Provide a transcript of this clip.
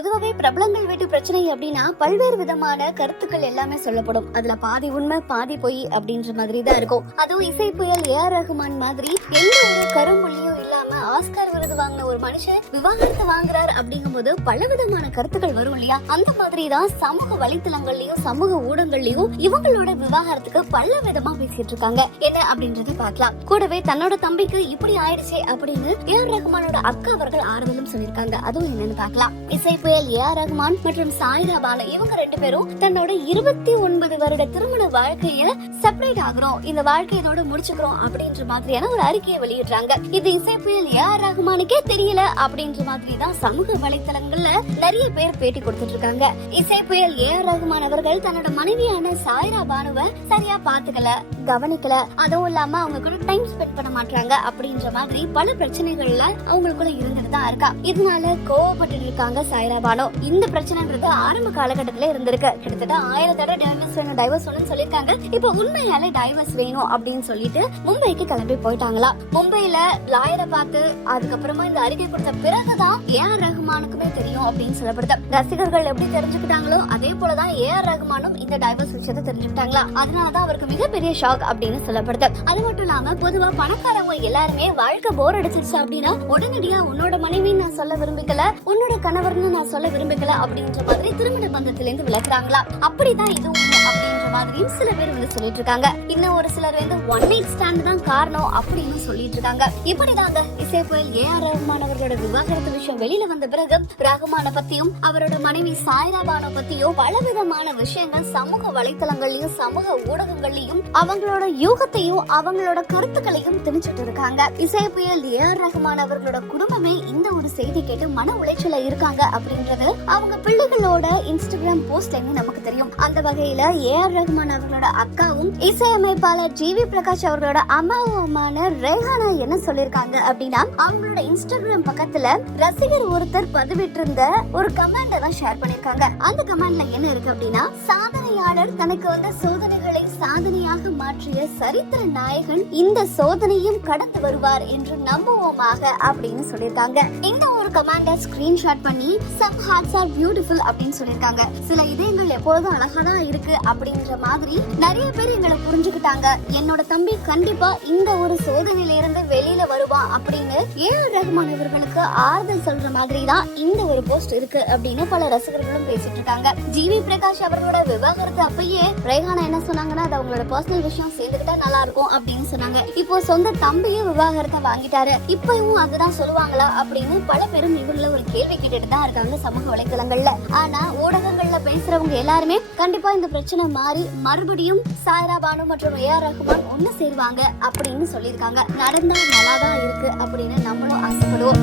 பிரபலங்கள் வீட்டு பிரச்சனை அப்படின்னா பல்வேறு விதமான கருத்துக்கள் எல்லாமே சொல்லப்படும். அதுல பாதி உண்மை பாதி பொய் அப்படின்ற மாதிரி தான் இருக்கும். அதுவும் இசை புயல் ஏ ஆர் ரஹ்மான் மாதிரி எந்த ஒரு கரும்புள்ளியும் இல்லாம ஆஸ்கார் விருது வாங்கின ஒரு மனுஷன் விவாகரத்து வாங்குறாரு அப்படிங்கும்போது பலவிதமான கருத்துக்கள் வரும் இல்லையா? அந்த மாதிரி தான் சமூக வலைத்தளங்கள்லயும் சமூக ஊடகங்கள்லயும் இவங்களோட விவாகரத்துக்கு பல விதமா பேசிட்டு இருக்காங்க. என்ன அப்படின்றத பார்க்கலாம். கூடவே தன்னோட தம்பிக்கு இப்படி ஆயிடுச்சே அப்படின்னு ஏ ஆர் ரஹ்மானோட அக்கா அவர்கள் ஆறுதலும் சொல்லியிருக்காங்க. அதுவும் என்னன்னு பார்க்கலாம். இசை புயல் ஏ ஆர் ரஹ்மான் மற்றும் சாயிதா பால இவங்க ரெண்டு பேரும் தன்னோட இருபத்தி ஒன்பது வருட திருமண வாழ்க்கையில செப்பரேட் ஆகுறோம். இந்த வாழ்க்கையோட முடிச்சுக்கிறோம் அப்படின்ற மாதிரியான ஒரு அறிக்கையை வெளியிடுறாங்க. இது இசை புயல் ஏ ஆர் ரஹ்மானுக்கே தெரியல அப்படின்ற மாதிரி தான் சமூக வலை வலைத்தளங்கள்ல நிறைய பேர் பேட்டி கொடுத்துட்டு இருக்காங்க இசை புயல் ஏ ஆர் ரகுமான் அவர்கள் தன்னோட மனைவியான சாய்ரா பானுவை சரியா பாத்துக்கல கவனிக்கல. அதுவும் இல்லாம அவங்க கூட டைம் ஸ்பெண்ட் பண்ண மாட்டாங்க அப்படின்ற மாதிரி பல பிரச்சனைகள்ல அவங்களுக்குள்ள இருந்துட்டு தான் இருக்கா. இதனால கோவப்பட்டு இருக்காங்க சாய்ரா பானு. இந்த பிரச்சனைன்றது ஆரம்ப காலகட்டத்துல இருந்திருக்கு. கிட்டத்தட்ட ஆயிரம் தடவை டைவர்ஸ் வேணும் டைவர்ஸ் வேணும்னு சொல்லியிருக்காங்க. இப்போ உண்மையாலே டைவர்ஸ் வேணும் அப்படின்னு சொல்லிட்டு மும்பைக்கு கிளம்பி போயிட்டாங்களா. மும்பையில லாயரை பார்த்து அதுக்கப்புறமா இந்த அறிக்கை கொடுத்த பிறகுதான் ஏ ஆர் எல்லாருக்குமே தெரியும் அப்படின்னு சொல்லப்படுது. ரசிகர்கள் எப்படி தெரிஞ்சுக்கிட்டாங்களோ அதே போலதான் ஏ ஆர் ரகுமானும் இந்த டைவர்ஸ் விஷயத்தை தெரிஞ்சுக்கிட்டாங்களா? அதனாலதான் அவருக்கு மிகப்பெரிய ஷாக் அப்படின்னு சொல்லப்படுது. அது மட்டும் இல்லாம பொதுவா பணக்காரவங்க எல்லாருமே வாழ்க்கை போர் அடிச்சிருச்சு அப்படின்னா உடனடியா உன்னோட மனைவி நான் சொல்ல விரும்பிக்கல உன்னோட கணவர்னு நான் சொல்ல விரும்பிக்கல அப்படின்ற மாதிரி திருமண பந்தத்துல இருந்து விளக்குறாங்களா அப்படிதான் இது அப்படின்ற மாதிரியும் சில பேர் வந்து சொல்லிட்டு இருக்காங்க. இன்னும் ஒரு சிலர் வந்து ஒன் நைட் ஸ்டாண்ட் தான் காரணம் அப்படின்னு சொல்லிட்டு இருக்காங்க. அந்த இசை புயல் ஏ ஆர் ரஹ்மான் அவர்களோட விவாகரத்து விஷயம் வெளியில வந்த பிறகு ரஹ்மான பத்தியும் அவரோட மனைவி சாய்ரா பானு பத்தியும் பலவிதமான விஷயங்கள் சமூக வலைத்தளங்கள்லயும் சமூக ஊடகங்கள்லயும் அவங்களோட யூகத்தையும் அவங்களோட கருத்துக்களையும் திணிச்சிட்டு இருக்காங்க. இசை புயல் ஏ ஆர் ரஹ்மான் அவர்களோட குடும்பமே இந்த ஒரு செய்தி கேட்டு மன உளைச்சல இருக்காங்க அப்படின்றது அவங்க பிள்ளைகளோட இன்ஸ்டாகிராம் போஸ்ட் என்ன நமக்கு தெரியும்? அந்த வகையில ஏ ஆர் ரஹ்மான் அவர்களோட அக்காவும் இசையமைப்பாளர் ஜி வி பிரகாஷ் அவர்களோட அம்மாவுமான ரேஹானா என்ன சொல்லிருக்காங்க அப்படின்னா அவங்களோட இன்ஸ்டாகிராம் பக்கத்துல ரசிகர் ஒருத்தர் பதிவிட்டிருந்த ஒரு கமெண்ட தான் ஷேர் பண்ணிருக்காங்க அந்த கமெண்ட்ல என்ன இருக்கு அப்படின்னா சாதனையாளர் தனக்கு வந்த சோதனைகளை சாதனையாக மாற்றிய சரித்திர நாயகன் இந்த சோதனையும் கடந்து வருவார் என்று நம்புவோமாக அப்படின்னு சொல்லியிருக்காங்க. இந்த ஒரு கமாண்ட ஸ்கிரீன்ஷாட் பண்ணி சம் ஹார்ட்ஸ் ஆர் பியூட்டிஃபுல் அப்படின்னு சொல்லியிருக்காங்க. சில இதயங்கள் எப்பொழுதும் அழகா தான் இருக்கு அப்படின்ற மாதிரி நிறைய பேர் எங்களை புரிஞ்சுக்கிட்டாங்க. என்னோட தம்பி கண்டிப்பா இந்த ஒரு சோதனையில இருந்து வெளியில வருவான் அப்படின்னு ஏ ரஹ்மான் இவர்களுக்கு ஆறுதல் சொல்ற மாதிரி தான் இந்த ஒரு போஸ்ட் இருக்கு அப்படின்னு பல ரசிகர்களும் பேசிட்டு இருக்காங்க. ஜிவி பிரகாஷ் அவர்களோட விவாகரத்து அப்பயே ரேகானா என்ன சொன்னாங்கன்னா அது அவங்களோட பர்சனல் விஷயம் சேர்ந்துக்கிட்டா நல்லா இருக்கும் அப்படின்னு சொன்னாங்க. இப்போ சொந்த தம்பியும் விவாகரத்தை வாங்கிட்டாரு. இப்பவும் அதுதான் சொல்லுவாங்களா அப்படின்னு பல பேரும் இவங்கள ஒரு கேள்வி கேட்டுட்டு தான் இருக்காங்க சமூக வலைதளங்கள்ல ஆனா ஊடகங்கள்ல பேசுறவங்க எல்லாருமே கண்டிப்பா இந்த பிரச்சனை மாறி மறுபடியும் சாய்ரா பானு மற்றும் ஏ ஆர் ரஹ்மான் ஒண்ணு சேருவாங்க அப்படின்னு சொல்லியிருக்காங்க. நடந்தா நல்லா தான் இருக்கு அப்படின்னு நம்மளும் ஆசைப்படுவோம்.